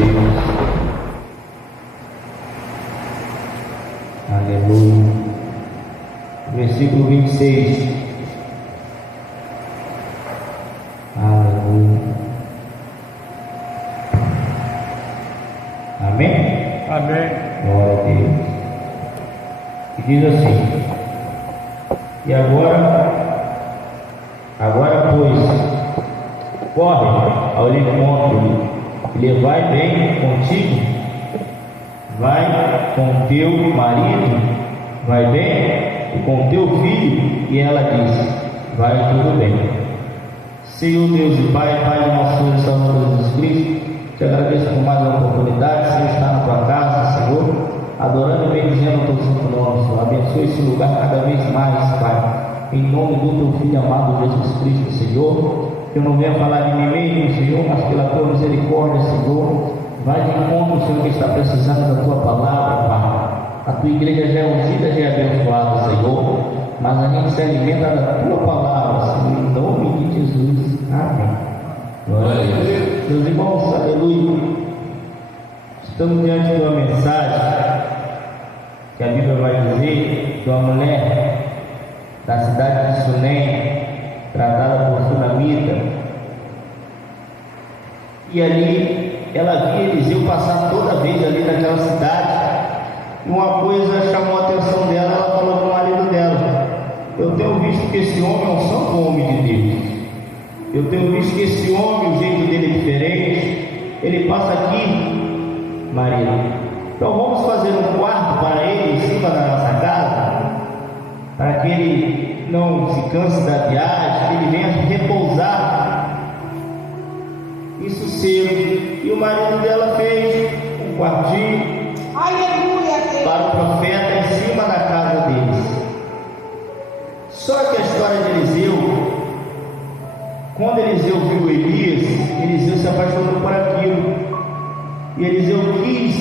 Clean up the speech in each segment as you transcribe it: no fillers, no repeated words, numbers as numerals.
Deus. Aleluia. Versículo 26. Aleluia. Amém? Amém. Glória a Deus. E diz assim: e agora pois, corre ao encontro e levai bem contigo, vai com teu marido, vai bem, e com teu filho. E ela disse: vai tudo bem. Senhor Deus e Pai, Pai de nosso Senhor e Salvador Jesus Cristo, te agradeço por mais uma oportunidade, Senhor, estar na tua casa, Senhor, adorando e bendizendo o teu santo nome, Senhor. Abençoe esse lugar cada vez mais, Pai, em nome do teu Filho amado Jesus Cristo, Senhor. Que eu não venha falar de mim mesmo, Senhor, mas pela tua misericórdia, Senhor, vai de encontro, Senhor, que está precisando da tua palavra, Pai. A tua igreja já é ungida, já é abençoada, Senhor, mas a gente se alimenta da tua palavra, Senhor, em nome de Jesus. Amém. Glória a Deus. Meus irmãos, aleluia. Estamos diante de uma mensagem que a Bíblia vai dizer de uma mulher da cidade de Sunem, tratada por Sunamita. E ali ela via Eliseu passar toda vez ali naquela cidade. E uma coisa chamou a atenção dela, ela falou para o marido dela: eu tenho visto que esse homem é um santo homem de Deus. Eu tenho visto que esse homem, o jeito dele é diferente. Ele passa aqui, marido. Então vamos fazer um quarto para ele em cima da nossa casa, para que ele não se canse da viagem, que ele venha repousar em sossego. E o marido dela fez um quartinho, aleluia, para o profeta em cima da casa deles. Só que a história de Eliseu, quando Eliseu viu Elias, Eliseu se apaixonou por aquilo, e Eliseu quis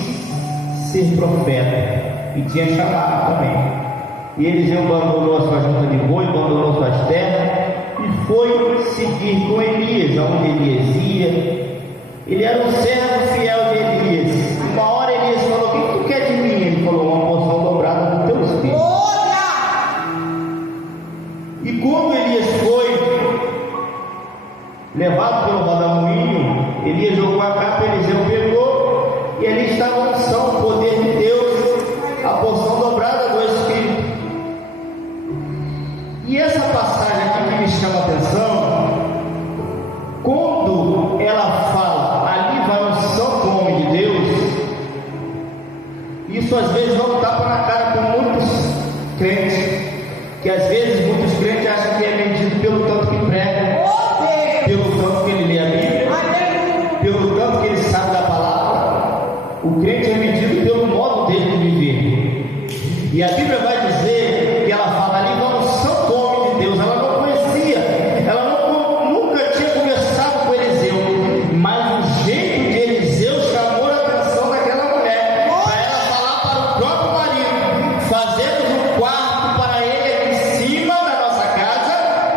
ser profeta, e tinha chamado também. E Eliseu abandonou a sua junta de boi, abandonou suas terras e foi seguir com Elias, aonde Elias ia. Ele era um servo fiel de Elias. Uma hora Elias falou: o que tu quer de mim? Ele falou: uma porção dobrada do teu espírito. E quando Elias foi levado pelo rodamuinho, Elias jogou a capa, Eliseu pegou, e ali estava a unção, o poder de Deus, a porção dobrada do Espírito. E essa passagem aqui que me chama a atenção, quando ela fala, ali vai um santo homem de Deus, isso às vezes dá um tapa na cara com muitos crentes, que às vezes muitos crentes acham que é medido pelo tanto que prega, pelo tanto que ele lê a Bíblia, pelo tanto que ele sabe da palavra. O crente é medido pelo modo dele de viver. E a Bíblia vai dizer que ela fala ali como um santo homem de Deus. Ela não conhecia, ela nunca tinha conversado com Eliseu, mas o jeito de Eliseu chamou a atenção daquela mulher, para ela falar para o próprio marido: fazemos um quarto para ele aqui em cima da nossa casa,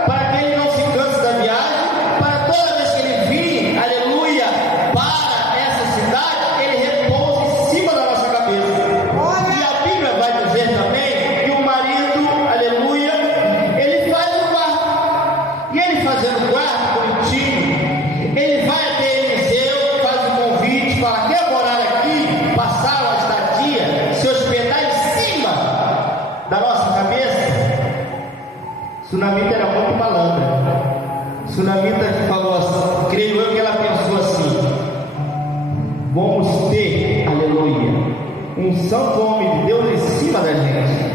para que ele não se canse da viagem, para toda vez que ele vir, aleluia, para essa cidade, ele repousa em cima da nossa cabeça. E a Bíblia vai dizer também que o marido, aleluia, ele faz o quarto. E ele fazendo o quarto bonitinho, ele vai até Eliseu, faz um convite, fala: quer morar aqui, passar uma estadia, se hospedar em cima da nossa cabeça? Sunamita era muito malandra. Sunamita falou assim, creio eu que ela pensou assim: vamos ter, aleluia, um santo homem de Deus em cima da gente.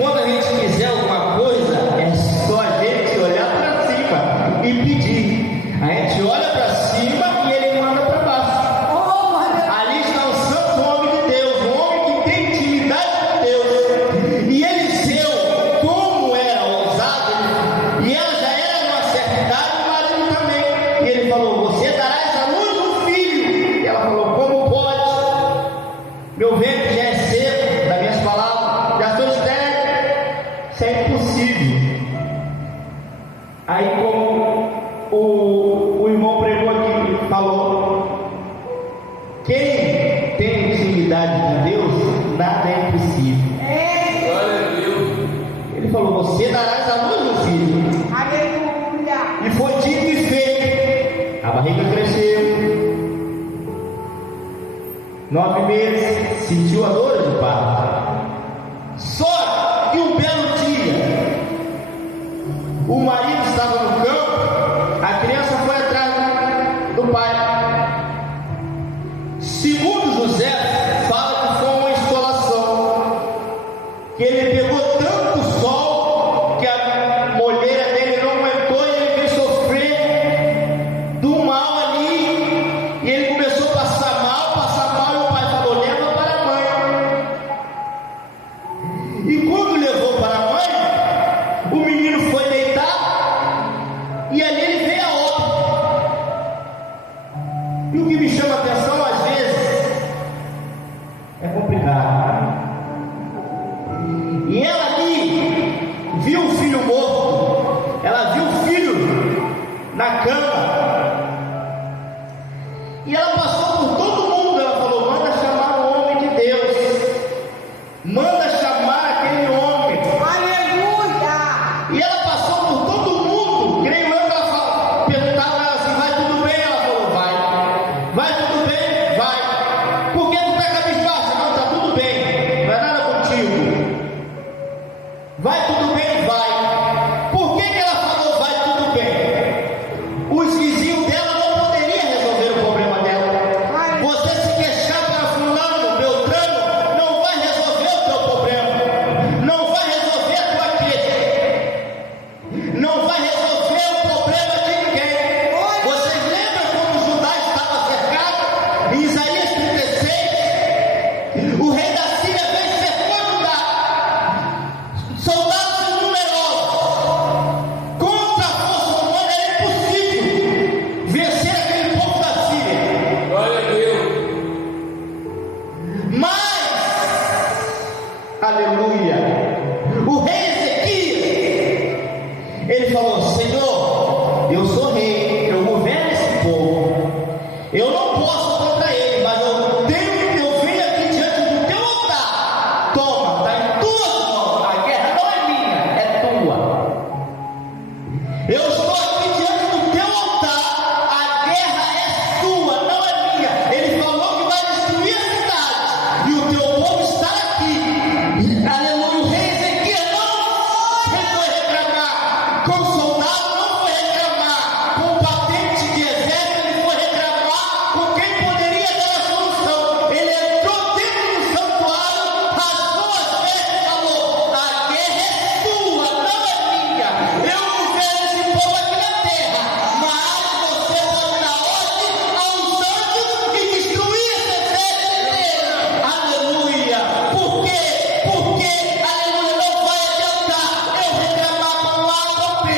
Quando a gente quiser alguma coisa, é só a gente olhar para cima e pedir. A gente olha para cima e ele manda para baixo. Ali está o santo homem de Deus, um homem que tem intimidade com Deus. E Eliseu, como era ousado, e ela já era numa certa idade, o marido também. E ele falou: você darás à luz um filho. E ela falou: como pode? Meu ventre fidelidade de Deus, nada é impossível. Ele falou: você darás à luz um filho. Aleluia. E foi dito e feito. A barriga cresceu. 9 meses, sentiu a dor de parto. Só que um belo dia, o marido estava no campo, a criança foi atrás do pai. Segundo José, fala que foi uma instalação, que ele pegou tanto sol que a molheira dele não aguentou e ele veio sofrer do mal ali, e ele começou a passar mal, e o pai falou: leva para a mãe. E quando levou para a mãe, o menino foi deitar e ali ele veio a óbito. E o que me chama a atenção, às vezes, é complicado. E ela ali viu o filho morto, ela viu o filho na cama, e ela passou por todo mundo. Ela falou: manda chamar o homem de Deus, manda chamar aquele homem. Aleluia. E ela passou por todo mundo, creio eu, que ela perguntava assim: vai tudo bem? Ela falou: vai tudo bem? Vai. Por que tu está cabisbaixo? Não, está tudo bem, não é nada contigo. Vai tudo bem? Vai. Por que ela falou vai tudo bem? Os vizinhos dela não poderiam resolver o problema dela. Você se queixar para fulano, beltrano, não vai resolver o teu problema, não vai resolver a tua queixa, não vai resolver o problema de ninguém. Vocês lembram quando Judá estava cercado? Em Isaías 36, o rei da Síria veio e cercou Judá. Soldados numerosos, contra a força humana era impossível vencer aquele povo da Síria. Glória a Deus. Mas, aleluia, o rei Ezequias, ele falou: Senhor, eu sou rei, eu governo esse povo, eu não posso contra ele, mas eu venho aqui diante do teu altar. Toma, está em tuas mãos, a guerra não é minha, é tua. Eu estou aqui diante do teu altar, a guerra é sua, não é minha. Ele falou que vai destruir a cidade, e o teu povo está aqui. Aleluia. O rei Ezequias não foi reclamar com soldado, não foi reclamar com patente de exército, ele foi reclamar com quem poderia dar a solução. Ele entrou dentro do santuário, rasgou as vestes e falou: a guerra é sua, não é minha. Eu governo esse povo aqui na terra, mas você pode dar ordem aos anjos e destruir esse exército inteiro. Aleluia. Por quê? Porque, aleluia, não vai adiantar eu reclamar com A ou com B,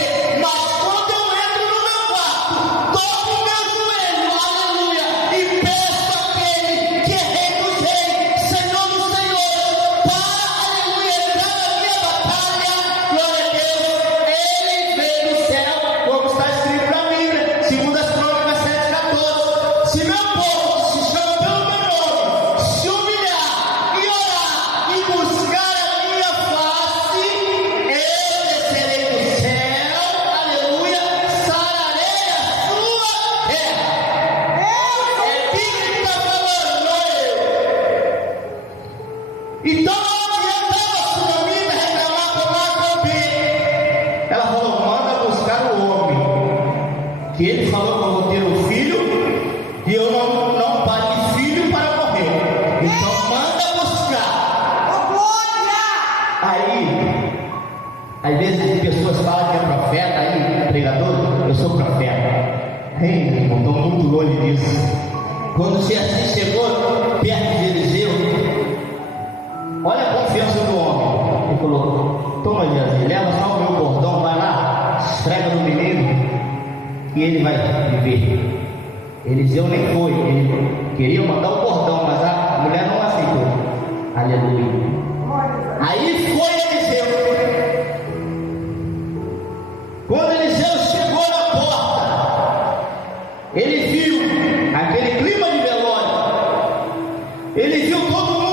mas quando eu entro no meu quarto, dobro o meu joelho, aleluia, e peço àquele que é rei dos reis, Senhor dos senhores, para, aleluia, entrar na minha batalha. Glória a Deus. Ele veio do céu, como está escrito na Bíblia, segundo as Crônicas 7:14. Se meu povo, que se chama pelo meu nome, se humilhar e orar e buscar a minha face, eu descerei do céu, aleluia, sararei a sua terra. É Bíblia que está falando, não é eu. Então não adiantava Sunamita reclamar com A com B. Ela falou: manda buscar o homem, que ele falou que eu vou ter um filho, e eu não pare filho para morrer. Então manda buscar. Glória. Aí, às vezes as pessoas falam que é profeta, aí, pregador, eu sou profeta. Ei, irmão, estou muito longe disso. Quando Jesus chegou perto de Eliseu, olha a confiança do homem. Ele falou: toma, Jesus, leva só o meu cordão, vai lá, esfrega no menino, e ele vai viver. Eliseu nem foi, ele queria mandar o cordão, mas a mulher não aceitou. Aleluia. Aí foi Eliseu. Quando Eliseu chegou na porta, ele viu aquele clima de velório, ele viu todo mundo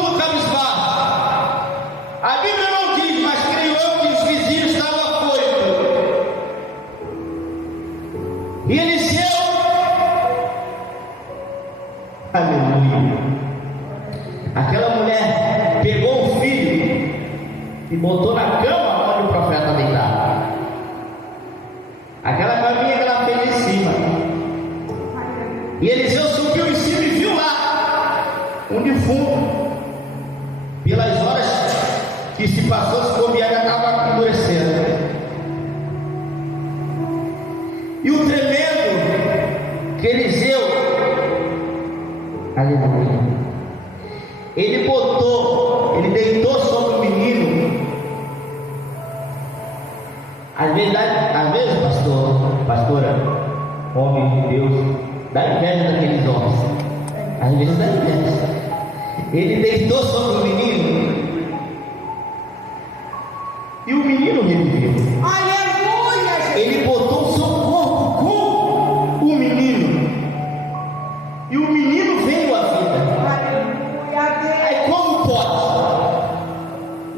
e botou na cama onde o profeta deitava. Aquela caminha que ela fez em cima. E Eliseu subiu em cima e viu lá um defunto. Pelas horas que se passou, se bobear, já estava endurecendo. E o tremendo que Eliseu, aleluia, ele deitou sobre o menino. Às vezes, pastora, homem de Deus, dá inveja daqueles homens. Às vezes dá inveja. Ele deitou sobre o menino e o menino reviveu. Aleluia! Ele botou o seu corpo com o menino e o menino veio à vida. Aleluia! Aí como pode?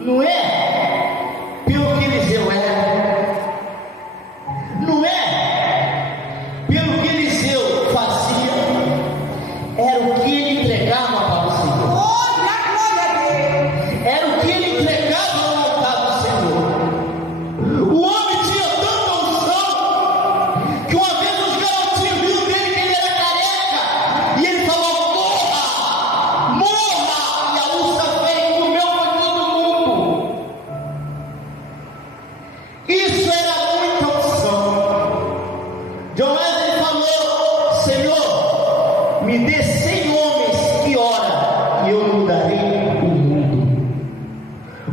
Não é pelo que Eliseu era, não é pelo que Eliseu fazia, era o que ele entregava para o Senhor. Glória a Deus! Era o que ele entregava no altar do Senhor. O homem tinha tanta unção que uma vez os garotinhos viram dele que ele era careca e ele falou: morra, morra! E a ursa veio e comeu com todo mundo. Isso era muita unção. John Wesley falou: Senhor, me dê 100 homens que oram e eu mudarei o mundo.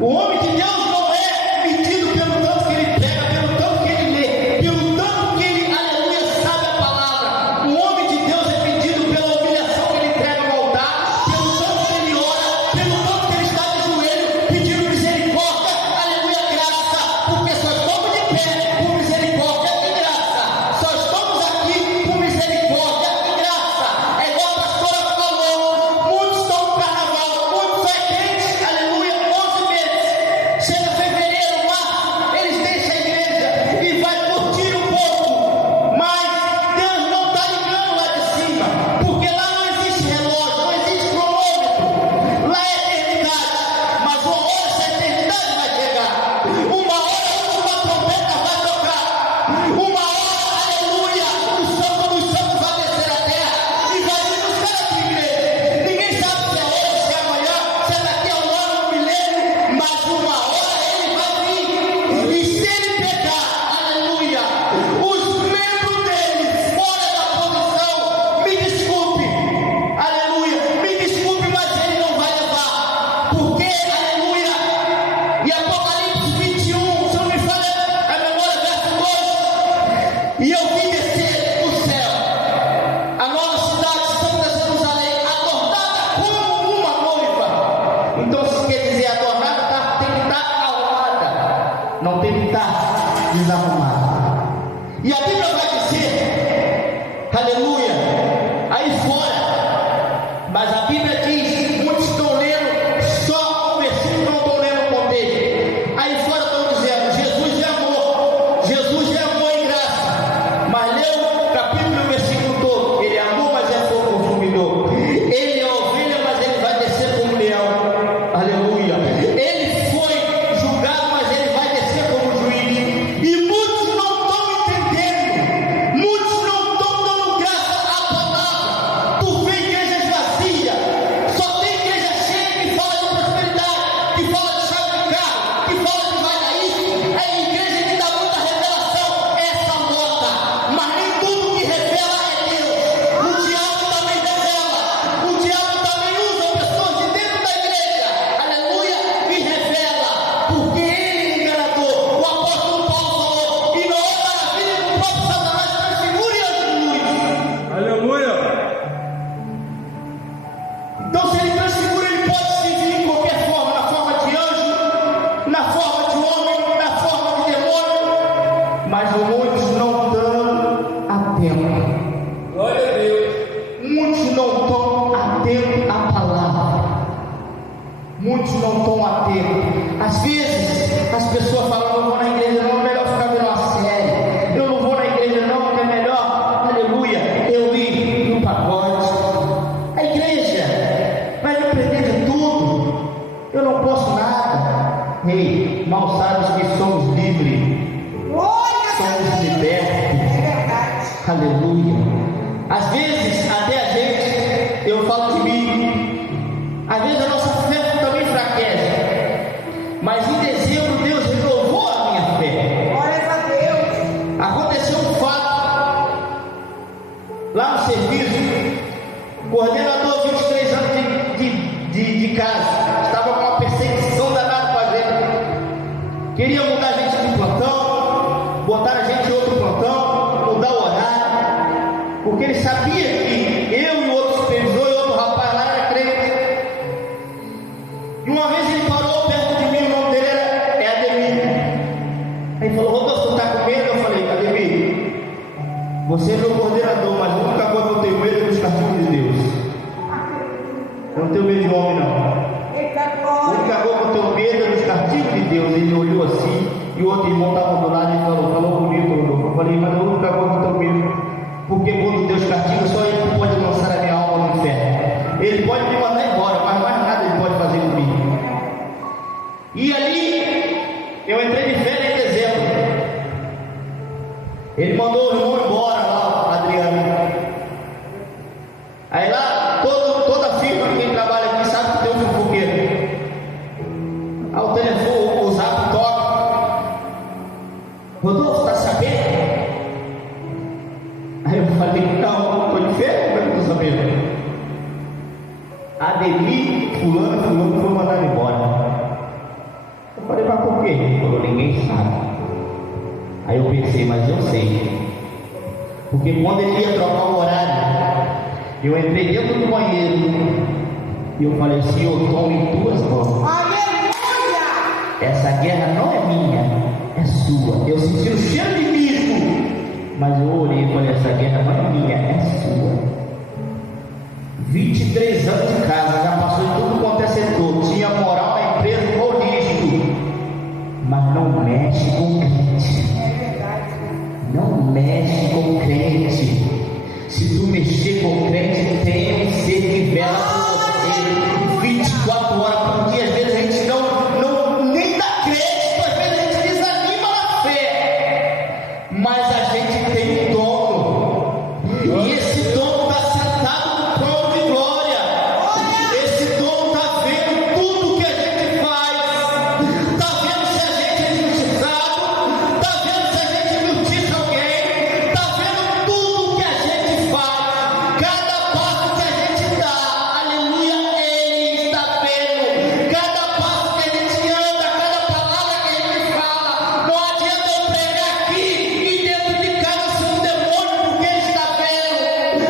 O homem de Deus não é medido pelo tanto que ele prega, pelo tanto que ele lê, pelo tanto que ele, aleluia, sabe a palavra. O homem de Deus é medido pela humilhação que ele entrega no altar, pelo tanto que ele ora, pelo tanto que ele está de joelho, pedindo misericórdia, aleluia, graça, porque só estamos de pé por misericórdia e graça, só estamos aqui por misericórdia e graça. É igual a pastora falou, muitos estão no carnaval, muitos são crentes, aleluia, 11 meses. Chega fevereiro, março, eles deixam a igreja e vai curtir um pouco. Mas Deus não está ligando lá de cima, porque lá não existe relógio, não existe cronômetro. Lá é eternidade. Mas uma hora essa eternidade vai chegar. Uma hora a última trombeta vai tocar. Uma hora, aleluia, o Santo dos Santos vai descer a terra e vai vir buscar essa igreja. Ninguém sabe se é hoje, se é amanhã, se é daqui a um ano, um milênio, mas uma hora ele vai vir. E se ele pegar, aleluia, os membros dele fora da posição, me desculpe, aleluia, me desculpe, mas ele não vai levar. Porque, aleluia, e Apocalipse 21, se não me falha a memória, verso 2, e eu vi descer do céu a nova cidade, Santa Jerusalém, adornada como uma noiva. Então, se quer dizer adornada, tem que estar arrumada, não tem que estar desarrumada. E a Bíblia vai dizer, aleluia, aí fora, mas a Bíblia diz, muitos estão lendo só o versículo, não estão lendo o contexto. Aí fora estão dizendo, Jesus é amor e graça. Mas lê o capítulo e o versículo todo. Ele é amor, mas é fogo consumidor. Ele é ovelha, mas ele vai descer como leão. Aleluia. Ele foi julgado, mas ele vai descer como juiz. E muitos não estão entendendo. Muitos não estão dando graça à palavra. Tu vê igrejas vazias. Só tem igreja cheia que fala de prosperidade, que fala de chave de carro, que fala de vai dar isso. É igreja que dá muita revelação. Essa nota. Mas nem tudo que revela é Deus. O diabo também revela. O diabo também usa pessoas de dentro da igreja. Aleluia. E revela. Porque ele enganador. O apóstolo Paulo falou. E não é maravilha que o próprio Satanás transfigure a Jesus. Aleluia! Então, se ele transfigura, ele pode se vir em qualquer forma, na forma de anjo, na forma de homem, na forma de demônio. Mas muitos não estão atentos. Glória a Deus! Muitos não estão atentos à palavra. Muitos não estão atentos. Às vezes, as pessoas falam: eu não vou na igreja, não, é melhor ficar vendo uma série. Eu não vou na igreja, não, que é melhor, aleluia, eu ir no pacote. A igreja vai me aprender de tudo. Eu não posso nada. Ei, coordenador, 23 anos de casa, estava com uma perseguição danada para a gente, queria mudar a gente de plantão, botar a gente em outro plantão, mudar o horário, porque ele sabia que eu e o outro supervisor e outro rapaz lá era crente. E uma vez ele parou perto de mim, o nome dele é Ademir. Aí ele falou: Rodolfo, tu tá com medo? Eu falei: Ademir, você é meu coordenador, mas a única coisa que eu tenho medo é dos castigos de Deus. Eu não tenho medo de homem, não. A única coisa que eu tenho medo é dos castigos de Deus. Ele olhou assim, e o outro irmão estava do lado e falou comigo, Rodolfo. Eu falei: mas a única coisa que eu tenho medo, porque quando Deus castiga, só Ele pode lançar a minha alma no inferno. Ele pode me mandar embora, mas mais nada Ele pode fazer comigo. E ali, eu entrei de férias em dezembro. Ele mandou o irmão embora lá, Adriano. Aí lá, toda firma, quem trabalha aqui sabe que tem um fofoqueiro. Aí o telefone, o zap toca: Rodolfo, tá sabendo? Aí eu falei: não, estou de férias, mas não estou sabendo. Ademir, fulano foi mandado embora. Eu falei: mas por quê? Ele falou: ninguém sabe. Aí eu pensei: mas eu sei. Porque quando ele ia trocar o horário, eu entrei dentro do banheiro e eu falei: Senhor, toma em tuas mãos. Aleluia! Essa guerra não é minha, é sua. Eu senti o cheiro de mijo, mas eu orei e falei: essa guerra não é minha, é sua. 23 anos de casa, já passou em tudo quanto é setor, tinha moral na empresa igual dígito, mas não mexe com crente. Não mexe com crente. Se tu mexer com crente, tem um ser que vela por você 24 horas por dia. Às vezes a gente nem dá crédito, às vezes a gente desanima na fé, mas a gente tem um dono, e esse dono está sentado no trono de glória. Esse dono está vendo tudo que a gente faz, está vendo se a gente é injustiçado, está vendo se a gente injustiça alguém, está vendo tudo que a gente faz, cada passo que a gente dá, aleluia, Ele está vendo, cada passo que a gente anda, cada palavra que a gente fala. Não adianta eu pregar aqui e dentro de casa ser um demônio, porque Ele está vendo.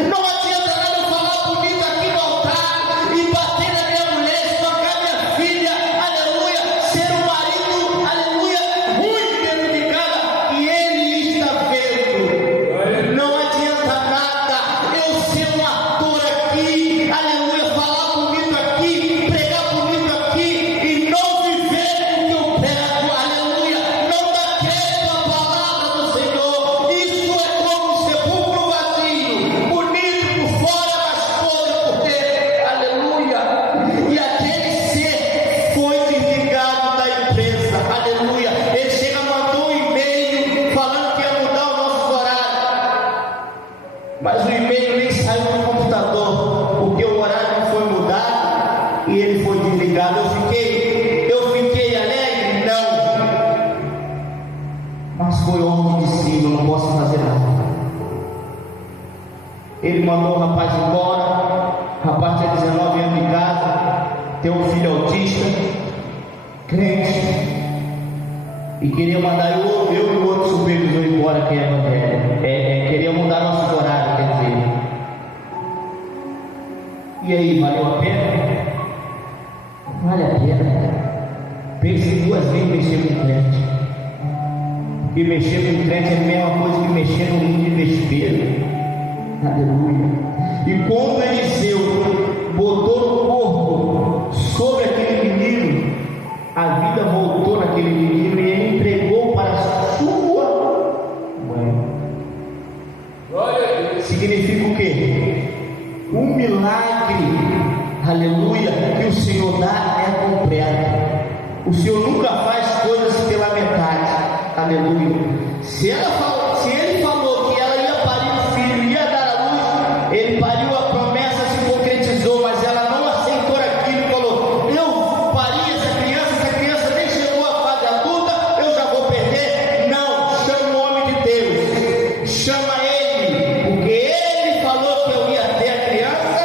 Não adianta nada eu falar bonito aqui no altar e bater na minha mulher, espancar minha filha, aleluia, ser um marido, aleluia, ruim dentro de casa, e Ele está vendo. Não adianta nada eu ser um ator aqui, aleluia, falar bonito aqui, pregar bonito aqui e não viver o que eu prego, aleluia, não dar crédito à palavra do Senhor. Isso é como um sepulcro vazio, bonito por fora, mas podre por dentro, aleluia. E aquele ser foi desligado da empresa, aleluia. Ele chega, mandou um e-mail falando que ia mudar os nossos horários, mas o e-mail nem saiu do computador, porque o horário não foi mudado e ele foi desligado. Eu fiquei alegre? Não, mas foi ordem de cima, eu não posso fazer nada. Ele mandou o rapaz embora. O rapaz tinha 19 anos de casa, tem um filho autista, crente, e queria mandar eu e o outro supervisor embora, que é evangélico. Queria mudar nosso horário, quer dizer. E aí, valeu a pena? Vale a pena. Pense duas vezes mexer com crente. Porque mexer com crente é a mesma coisa que mexer no mundo de vespeiro. Aleluia. E quando Eliseu botou no corpo sobre aquele menino, a vida voltou naquele menino e ele entregou para a sua mãe. Significa o quê? Um milagre, aleluia, que o Senhor dá é completo. O Senhor nunca faz coisas pela metade, aleluia. Se ele falou que ela ia parir um filho, ia dar à luz, ele pariu, a promessa se concretizou, mas ela não aceitou aquilo e falou: eu pari essa criança nem chegou à fase adulta, eu já vou perder. Não, chama o homem de Deus, chama ele, porque ele falou que eu ia ter a criança,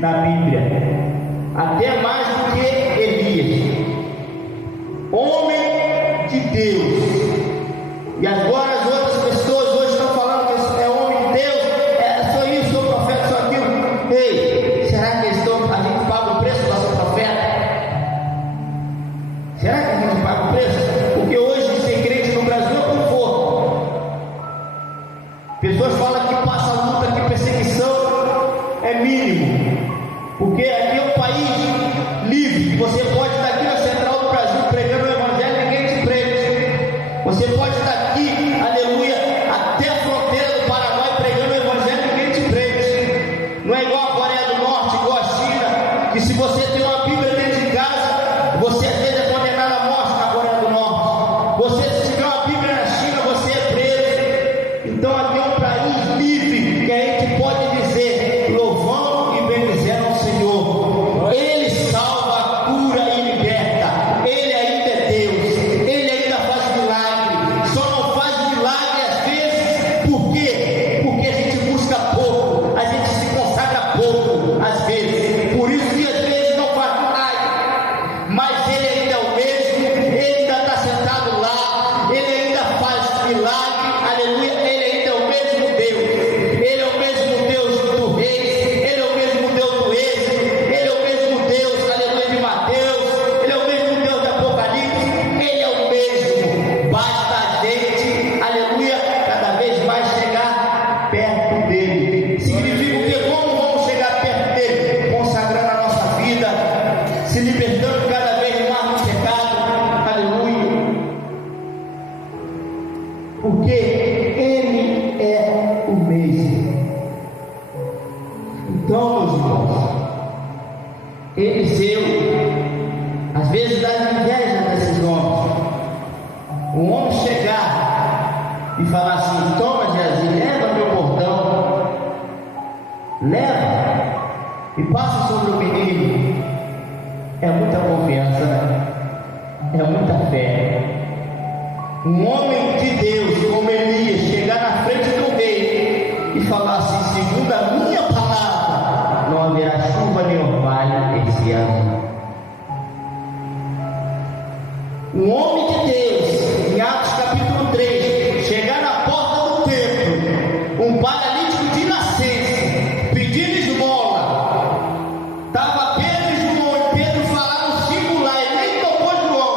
na Bíblia, até mais do que Elias, homem de Deus. E agora as outras pessoas hoje estão falando que esse é homem de Deus, é só isso, sou profeta, só aquilo. Ei, será que a gente paga o preço para ser profeta? Será que a gente paga o preço? Porque hoje ser crente no Brasil é conforto. Pessoas falam que passa luta, que perseguição é mínimo, porque aqui é um país livre, que você pode estar aqui na central do Brasil pregando o evangelho e ninguém te prende. Você pode estar aqui, aleluia, até a fronteira do Paraguai pregando o evangelho e ninguém te prende. Não é igual a Coreia do Norte, igual a China, que se você tem uma Bíblia dentro de casa, você às vezes é condenado à morte na Coreia do Norte. Você, se tiver uma Bíblia na China, você é preso. Então aqui é um país livre, que a gente pode dizer, louvando e bendizendo ao Senhor. Ele salva, cura e liberta. Ele ainda é Deus. Ele ainda faz milagre. Só não faz milagre às vezes. Por quê? Porque a gente busca pouco, a gente se consagra pouco às vezes. Por isso que às vezes não faz milagre. Mas Ele ainda é o mesmo. Ele ainda está sentado lá. Ele ainda faz milagre. Aleluia. Ele ainda é o mesmo Deus. Ele é o mesmo Deus do Reis. Ele é o mesmo Deus do Êxodo. Ele é o mesmo Deus, aleluia, de Mateus. Ele é o mesmo Deus do Apocalipse. Ele é o mesmo. Basta a gente, aleluia, cada vez mais chegar perto dele. Significa o quê? Como vamos chegar perto dele? Consagrando a nossa vida, se libertando cada vez mais do pecado. Aleluia. Porque ele é o mesmo. Então, meus irmãos, Eliseu, às vezes dá inveja desses homens. Um homem chegar e falar assim: toma, Geazi, leva meu bordão, leva e passa sobre o menino. É muita confiança, né? É muita fé. Um homem de Deus como Elias chegar na frente do rei e falar assim: segundo a minha palavra, não haverá chuva nem orvalho esse ano. Um homem de Deus, em Atos capítulo 3, chegar na porta do templo, um paralítico de nascença, pedindo esmola. Estava Pedro e João, e Pedro falaram singular, ele nem tocou João.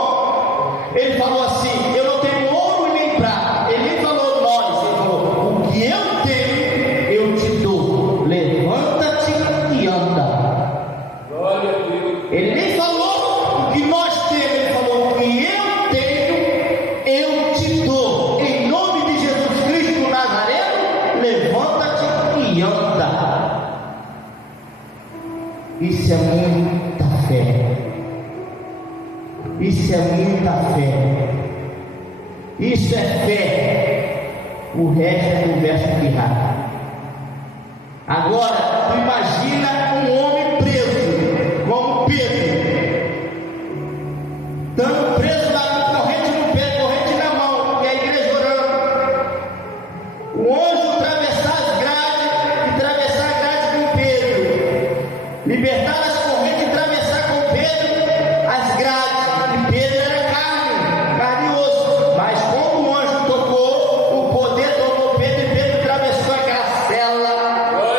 Ele falou assim: eu não tenho ouro nem prata. Ele nem falou nós, ele falou: o que eu tenho, eu te dou. Levanta-te e anda. Glória a Deus. Ele nem falou o que nós temos, ele falou: o que eu tenho, eu te dou. Em nome de Jesus Cristo Nazareno, levanta-te e anda. Isso é muita fé. Isso é muita fé. Isso é fé. O resto é conversa pirata. Agora, tu imagina um homem preso, como Pedro, estando preso na corrente no pé, corrente na mão, e a igreja orando. O anjo atravessar as grades e atravessar a grade com Pedro, libertar as correntes e atravessar com Pedro as grades. E Pedro era carne e osso, mas como o anjo tocou, o poder tomou Pedro e Pedro atravessou aquela cela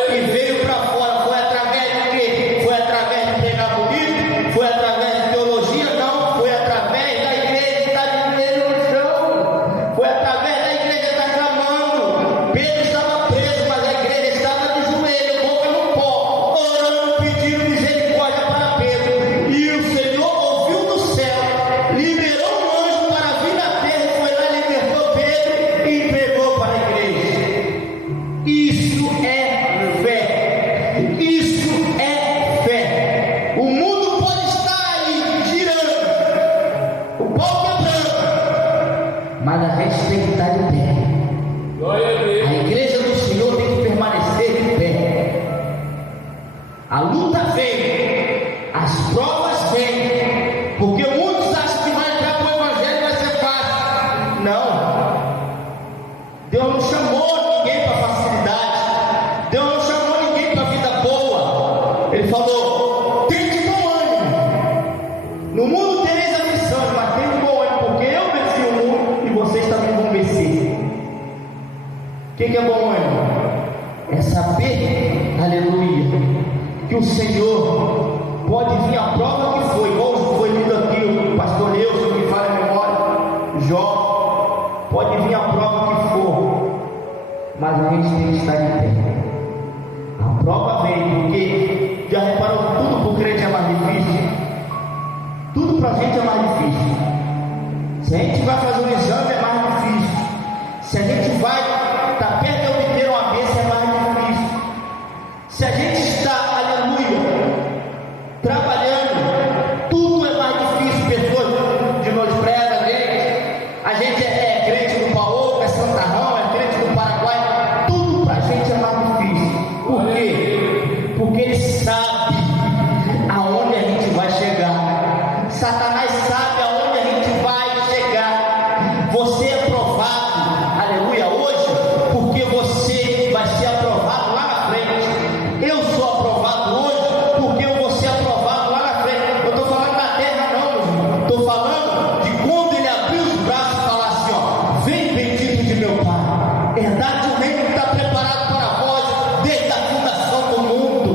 e veio para fora. Foi através de quê? Foi através de pregar bonito? Foi através de teologia? Não, foi através da igreja estar de joelho no chão. Foi através da igreja estar clamando. Pedro estava preso, mas a igreja estava de joelho, boca no pó, orando, pedindo misericórdia. Ele falou: tem de bom ânimo. No mundo tereis aflição, mas tem de bom ânimo, porque eu venci o mundo e vocês também vão vencer. O que é bom ânimo? É saber, aleluia, que o Senhor pode vir a prova que foi, igual foi lido aqui, o pastor Neuso, que fala a memória, Jó, pode vir a prova que for, mas a gente tem que estar de pé. A prova vem, porque já reparou, tudo para o crente é mais difícil, tudo para a gente é mais difícil. Se a gente vai fazer um exame é mais difícil, se a gente vai estar perto de obter uma bênção é mais difícil, se a gente está, aleluia, trabalhando, tudo é mais difícil. Pessoas de nós prega a gente é crente do Paulo, é Santarrão, é crente do Paraguai, tudo pra gente é mais difícil. Por quê? Porque ele sabe aonde a gente vai chegar. Satanás sabe aonde a gente vai chegar. Você é provado, aleluia, hoje, porque você vai ser aprovado lá na frente. Eu sou aprovado hoje porque eu vou ser aprovado lá na frente. Eu estou falando da terra não, meu irmão. Estou falando de quando ele abrir os braços e falar assim, ó: vem bendito de meu Pai, herdade o reino que está preparado para vós desde a fundação do mundo.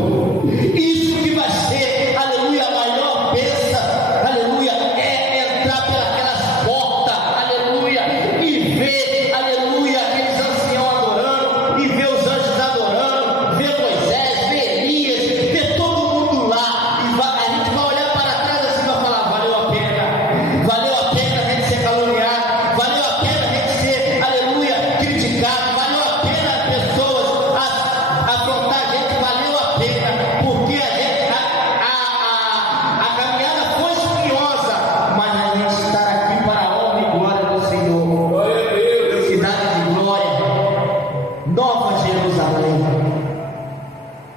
Isso que vai ser, aleluia, a maior bênção, aleluia, é entrar pelas portas, aleluia, e ver, aleluia, aqueles anciãos adorando, e ver os anjos adorando, ver Moisés, ver Elias, ver todo mundo lá, e a gente vai olhar para trás assim e vai falar: valeu a pena a gente ser caluniado, valeu a pena a gente ser, aleluia, criticado, valeu a pena as pessoas afrontar a gente, valeu a pena, porque a caminhada foi espinhosa, mas a gente estar aqui para a honra e glória do Senhor. Glória a Deus. Cidade de glória, Nova Jerusalém.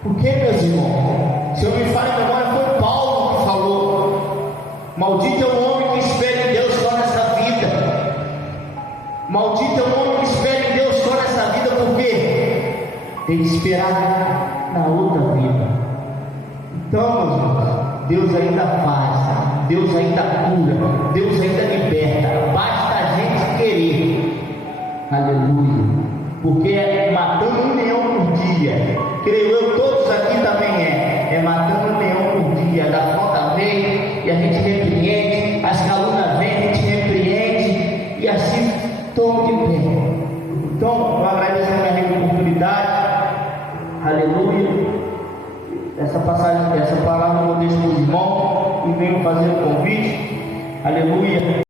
Porque, meus irmãos, se eu me falo em memória, foi Paulo que falou: maldito é o homem que espera em Deus só nessa vida. Maldito é o homem que espera em Deus só nessa vida, porque tem que esperar na outra vida. Então, meus irmãos, Deus ainda faz, Deus ainda cura, Deus ainda liberta. Basta a gente querer. Aleluia. Porque é matando um leão por dia. Creio eu, todos aqui também é matando um leão por dia. Da falta vem e a gente repreende, as calunas vêm, a gente repreende, e assim toma de pé. Então, eu agradeço a minha oportunidade. Aleluia. Essa passagem, essa palavra eu vou deixar para os irmãos e venho fazer o convite. Aleluia.